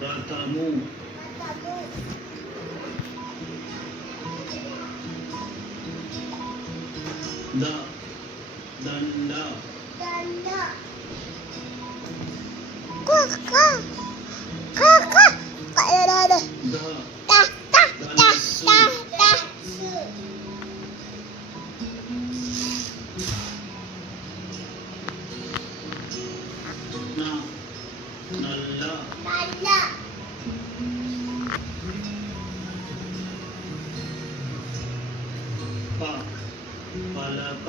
రథము దండ నల్ల పలక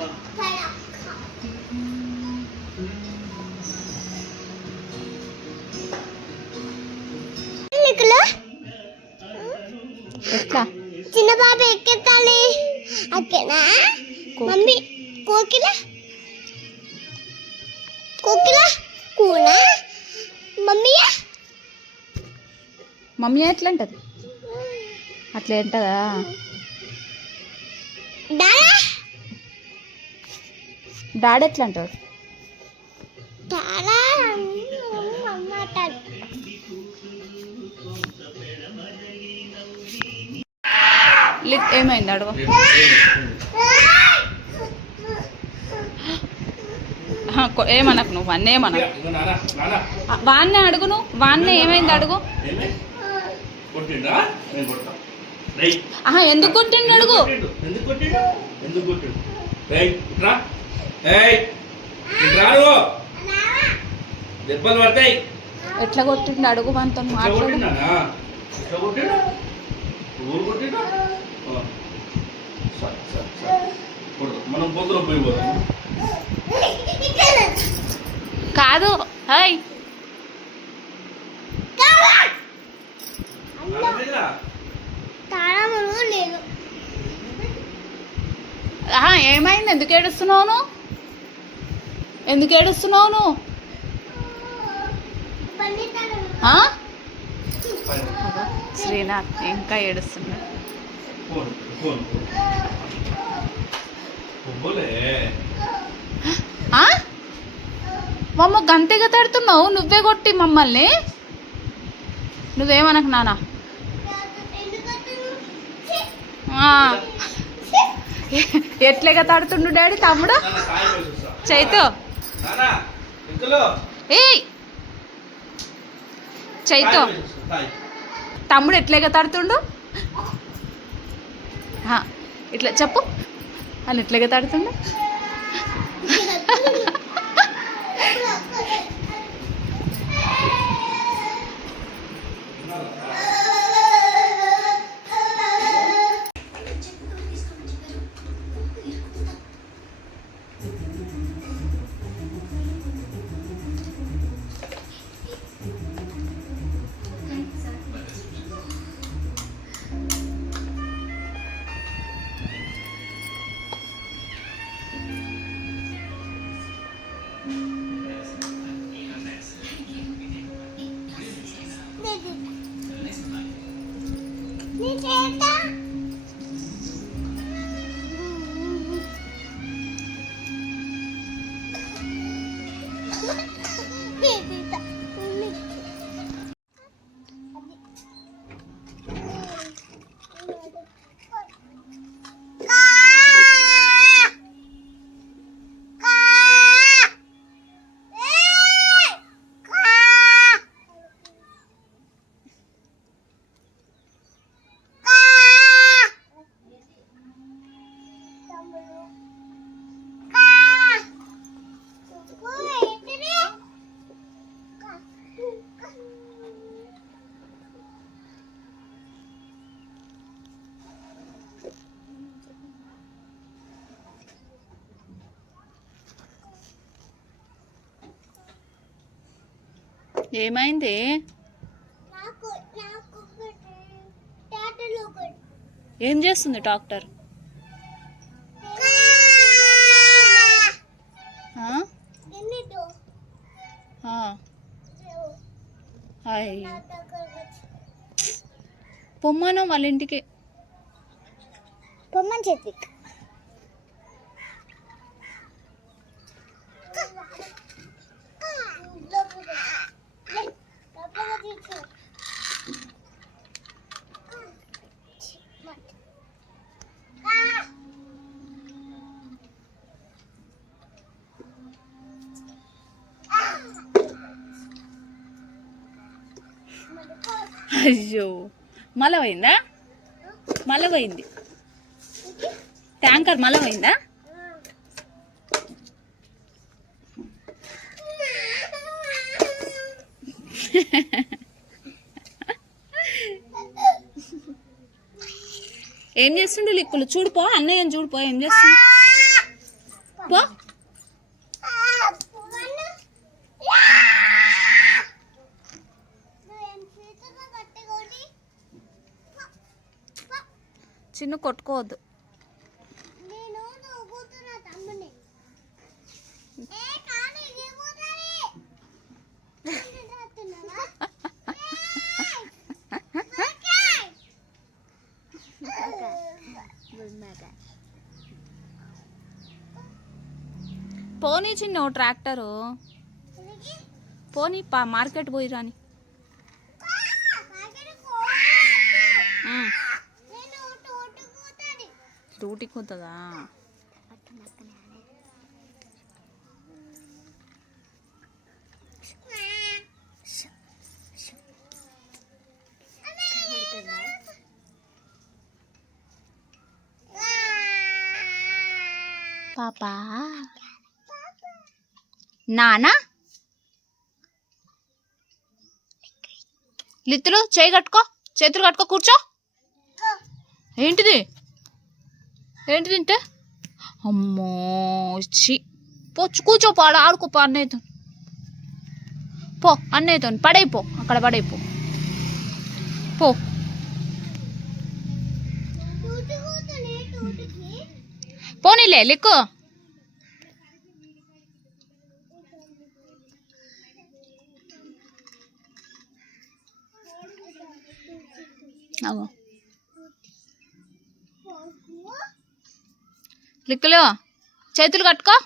ఎట్లా చిన్న బాబు ఎక్కెత్తాలి అక్కనా మమ్మీ కోకిల కోకిల కూనా మమ్మీయా మమ్మీ ఎట్లా అంటది అట్లా అంటదా డాడా డాడీ ఎట్లా అంటాడు డాడా అమ్మ అంటాడు ఏమైంది అడుగు ఏమనకు నువ్వు వాన్నే ఏమనకు వాన్నే అడుగు నువ్వు వాన్నే ఏమైంది అడుగు ఎందుకు కొట్టిండు అడుగు దెబ్బలు పడతాయి ఎట్లా కొట్టిండు అడుగు మనతో మాట్లాడు మనం పొద్దున పోయి పోదాం కాదు హాయ్ లేదు ఏమైంది ఎందుకు ఏడుస్తున్నావు నువ్వు ఎందుకు ఏడుస్తున్నావు నువ్వు శ్రీనాథ్ ఇంకా ఏడుస్తున్నాడు మమ్మ గంతెగా తడుతున్నావు నువ్వే కొట్టి మమ్మల్ని నువ్వేమనకు నానా ఎట్లేగా తడుతుండు డాడీ తమ్ముడు చైతు ఏయ్ చైతు తమ్ముడు ఎట్లేగా తడుతుండు ఇట్లా చెప్పు అని ఎట్లేగా తడుతుండు ఏమైంది ఏం చేస్తుంది డాక్టర్ పొమ్మను వాళ్ళ ఇంటికి పొమ్మని చెప్పి అయ్యో మళ్ళీ పోయిందా? మళ్ళీ పోయింది ట్యాంకర్, మళ్ళీ పోయిందా? ఏం చేస్తుండు లిక్కులు? చూడుపో అన్నయ్యని చూడుపో ఏం చేస్తుండు పో. చిన్న కొట్టుకోవద్దు. పోనీ చిన్న ట్రాక్టరు పోనీ మార్కెట్ పోయి రాని. డ్యూటీకి పోతుందా? పాపా నానా లిత్తులు చేయి కట్టుకో, చేతులు కట్టుకో, కూర్చో. ఏంటిది ఏంటిది అంటే? అమ్మో చి పోచ్చు, కూర్చో, పాడ ఆడుకోపో అన్నయ్యతో. పో అన్నయ్యతో పడైపో, అక్కడ పడైపో పో. పోనీలే లిక్కు. అగో లిక్కులు చేతులు కట్టుకో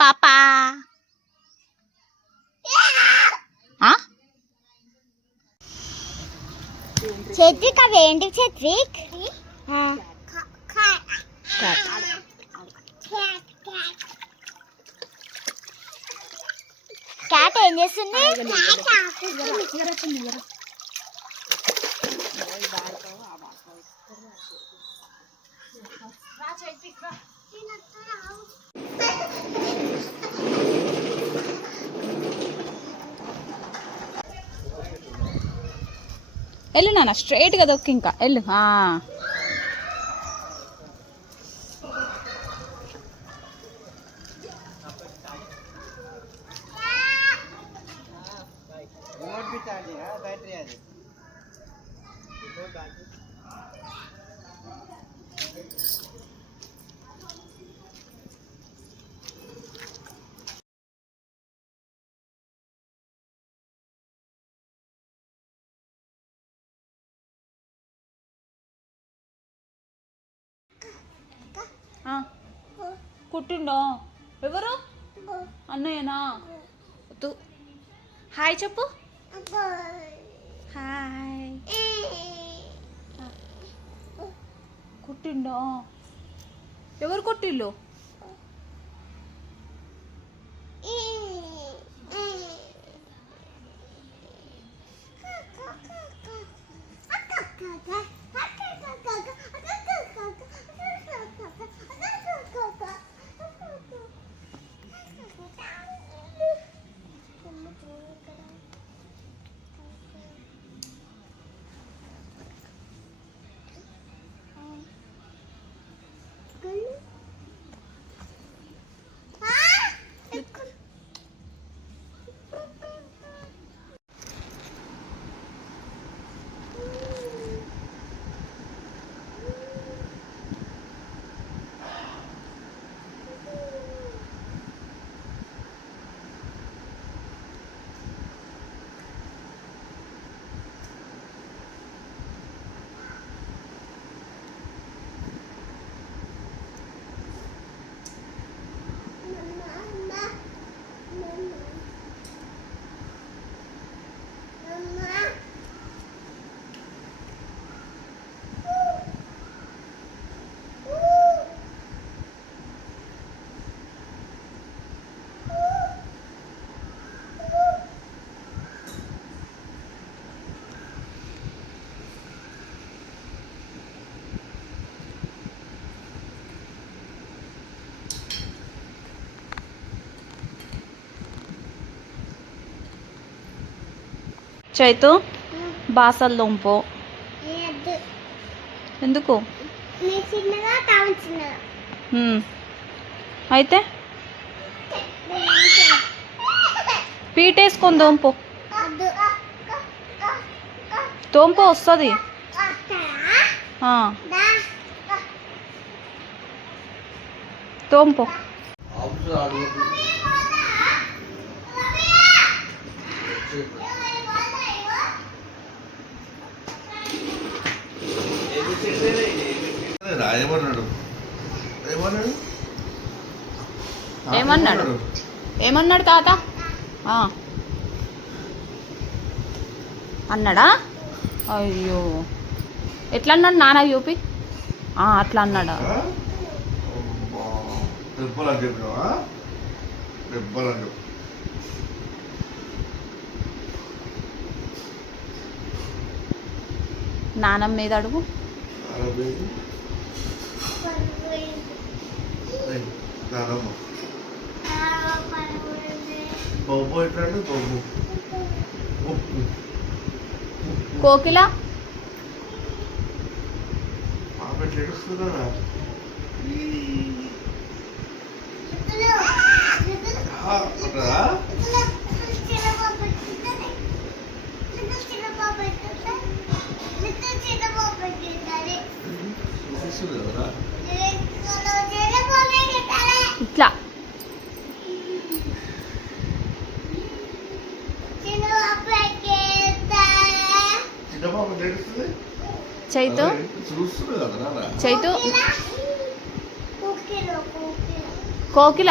పాపా. చేత్రిక్ అవి ఏంటి చేత్రిక్? క్యాట్ ఏం చేస్తుంది? వెళ్ళు నాన్న, స్ట్రైట్గా దొక్కి ఇంకా వెళ్ళు. కుట్టిండో ఎవరు? అన్నయ్యనా? హాయ్ చెప్పు. హాయ్. కుట్టిండో? ఎవరు కొట్టిళ్ళు? చైతు బాసలు దొంపో. ఎందుకు? అయితే పీటేసుకొని దోంపో. తోంపో వస్తుంది. తోంపో. ఏమన్నాడు ఏమన్నాడు? ఏమన్నాడు తాత? అన్నాడా? అయ్యో, ఎట్లా అన్నాడు నాన్న చూపి. అట్లా అన్నాడా? దెబ్బలని చెప్పినావా? దెబ్బలని చెప్పు. నానమ్మ మీద అడుగు. బొబ్బు ఎట్లా బొబ్బు కోకిల పాప ఎట్లా ఏడుస్తున్నారా? ఇట్లా చైతు చైతు కోకిల